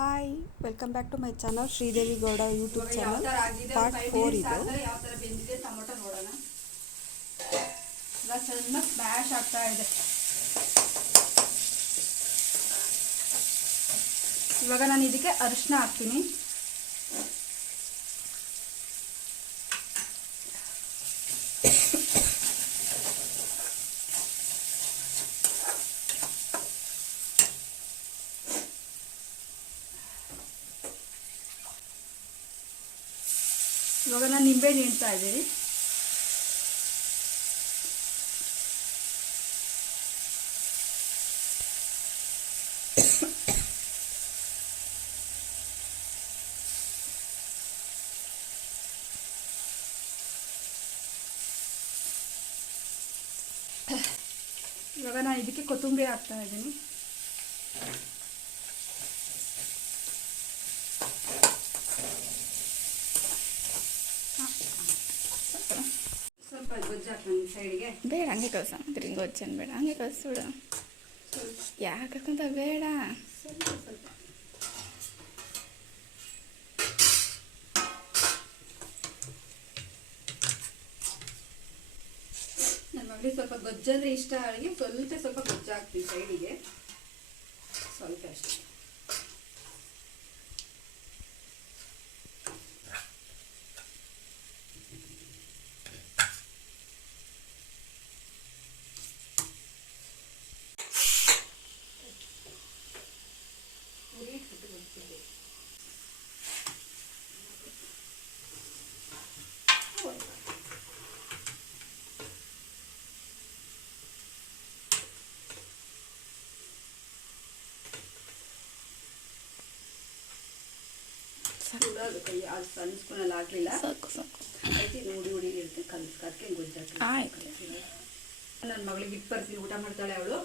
Hi welcome back to my channel Sridevi Gowda YouTube channel part four ಇದು ಆಗ್ತಾ ಇದೆ. ಇವಾಗ ನಾನು ಇದಕ್ಕೆ ಅರಿಶಿನ ಹಾಕ್ತೀನಿ. ಇವಾಗ ನಾನು ನಿಂಬೆ ನೀಡ್ತಾ ಇದ್ದೀನಿ ಇವಾಗ ನಾನು ಇದಕ್ಕೆ ಕೊತ್ತಂಬರಿ ಹಾಕ್ತಾ ಇದ್ದೀನಿ ಸ್ವಲ್ಪ ಗೊಜ್ಜು ಹಾಕ್ತೀನಿ ಸೈಡ್ಗೆ ಬೇಡ, ಹಂಗೆ ಕಳ್ಸ. ತಿರ್ಗಿ ಗೊಜ್ಜನ್ ಬೇಡ. ಹಂಗೆ ಕಳ್ಸ್ಬಿಡು ಯಾಕಂತ ಬೇಡ. ಗೊಜ್ಜಂದ್ರೆ ನನ್ನ ಸ್ವಲ್ಪ ಗೊಜ್ಜು ಅಂದರೆ ಇಷ್ಟ ಅವಳಿಗೆ ಸ್ವಲ್ಪ ಸ್ವಲ್ಪ ಗೊಜ್ಜು ಹಾಕ್ತೀನಿ ಸೈಡಿಗೆ ಸುಡೋದು ಕೈ ಅದು ಸಣ್ಣ ಸ್ಪೂನಲ್ಲಿ ಹಾಕ್ಲಿಲ್ಲ. ಸಾಕು ಸಾಕು. ಐತಿ ಇದು ಉಡಿ ಉಡಿ ಇರುತ್ತೆ ಕಲ್ಸ್ ಅದಕ್ಕೆ ಗೊಜ್ಜು ಆಯ್ತು. ನನ್ನ ಮಗಳಿಗೆ ಇಟ್ಟು ಬರ್ತೀನಿ. ಊಟ ಮಾಡ್ತಾಳೆ ಅವಳು.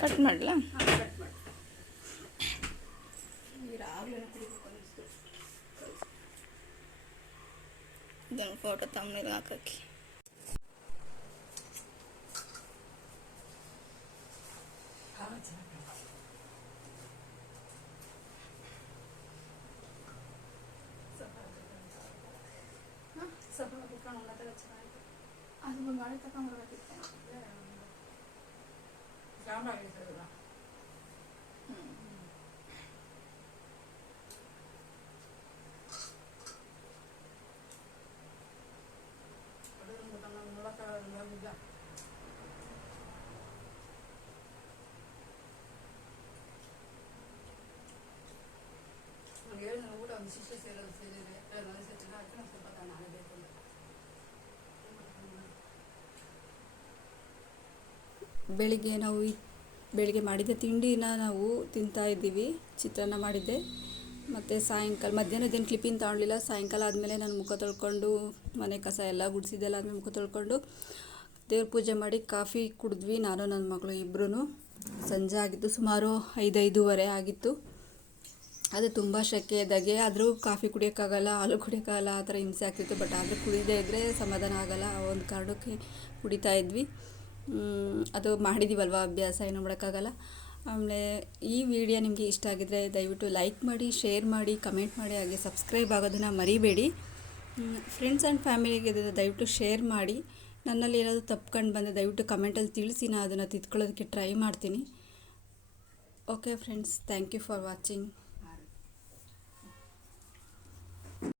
ಕಟ್ ಮಾಡಲಾ ಇದನ್ನು ಫೋಟೋ ತಮ್ಮನಿಗೆ మనం బతకచ్చు అది మన బడత మనం బతికాం సాంబార్ ஏழு ஊட வந்து சிஸ்டர் செய்கிறது செய்யறது வேறு வந்து செஞ்சுன்னா அதுக்கு நான் சொல்லிப்பா நாலு பேர். ಬೆಳಿಗ್ಗೆ ನಾವು ಬೆಳಿಗ್ಗೆ ಮಾಡಿದ ತಿಂಡಿನ ನಾವು ತಿಂತಾ ಇದ್ದೀವಿ, ಚಿತ್ರಾನ್ನ ಮಾಡಿದ್ದೆ. ಮತ್ತು ಸಾಯಂಕಾಲ ಮಧ್ಯಾಹ್ನದೇನು ಕ್ಲಿಪ್ಪಿಂಗ್ ತಗೊಳ್ಳಿಲ್ಲ ಸಾಯಂಕಾಲ ಆದಮೇಲೆ ನಾನು ಮುಖ ತೊಳ್ಕೊಂಡು, ಮನೆ ಕಸ ಎಲ್ಲ ಗುಡಿಸಿದ್ದೆಲ್ಲ ಆದಮೇಲೆ ಮುಖ ತೊಳ್ಕೊಂಡು ದೇವ್ರ ಪೂಜೆ ಮಾಡಿ ಕಾಫಿ ಕುಡಿದ್ವಿ, ನಾನು, ನನ್ನ ಮಗಳು ಇಬ್ಬರೂ ಸಂಜೆ ಆಗಿತ್ತು ಸುಮಾರು ಐದೈದೂವರೆ ಆಗಿತ್ತು. ಅದು ತುಂಬ ಶೆಕೆ ಇದ್ದಾಗೆ ಆದರೂ ಕಾಫಿ ಕುಡಿಯೋಕ್ಕಾಗಲ್ಲ, ಹಾಲು ಕುಡಿಯೋಕ್ಕಾಗಲ್ಲ, ಆ ಥರ ಹಿಂಸೆ ಆಗ್ತಿತ್ತು. ಬಟ್ ಆದರೂ ಕುಡಿದೇ ಇದ್ದರೆ ಸಮಾಧಾನ ಆಗಲ್ಲ, ಆ ಒಂದು ಕಾರಣಕ್ಕೆ ಕುಡಿತಾ ಇದ್ವಿ. ಅದು ಮಾಡಿದ್ದೀವಲ್ವ ಅಭ್ಯಾಸ, ಏನು ಮಾಡೋಕ್ಕಾಗಲ್ಲ. ಆಮೇಲೆ ಈ ವಿಡಿಯೋ ನಿಮಗೆ ಇಷ್ಟ ಆಗಿದ್ರೆ ದಯವಿಟ್ಟು ಲೈಕ್ ಮಾಡಿ, ಶೇರ್ ಮಾಡಿ, ಕಮೆಂಟ್ ಮಾಡಿ, ಹಾಗೆ ಸಬ್ಸ್ಕ್ರೈಬ್ ಆಗೋದನ್ನು ಮರಿಬೇಡಿ. ಫ್ರೆಂಡ್ಸ್ ಆ್ಯಂಡ್ ಫ್ಯಾಮಿಲಿಗೆ ದಯವಿಟ್ಟು ಶೇರ್ ಮಾಡಿ. ನನ್ನಲ್ಲಿ ಏನಾದರೂ ತಪ್ಕೊಂಡು ಬಂದರೆ ದಯವಿಟ್ಟು ಕಮೆಂಟಲ್ಲಿ ತಿಳಿಸಿ, ನಾನು ಅದನ್ನು ತಿದ್ಕೊಳ್ಳೋದಕ್ಕೆ ಟ್ರೈ ಮಾಡ್ತೀನಿ. Okay friends thank you for watching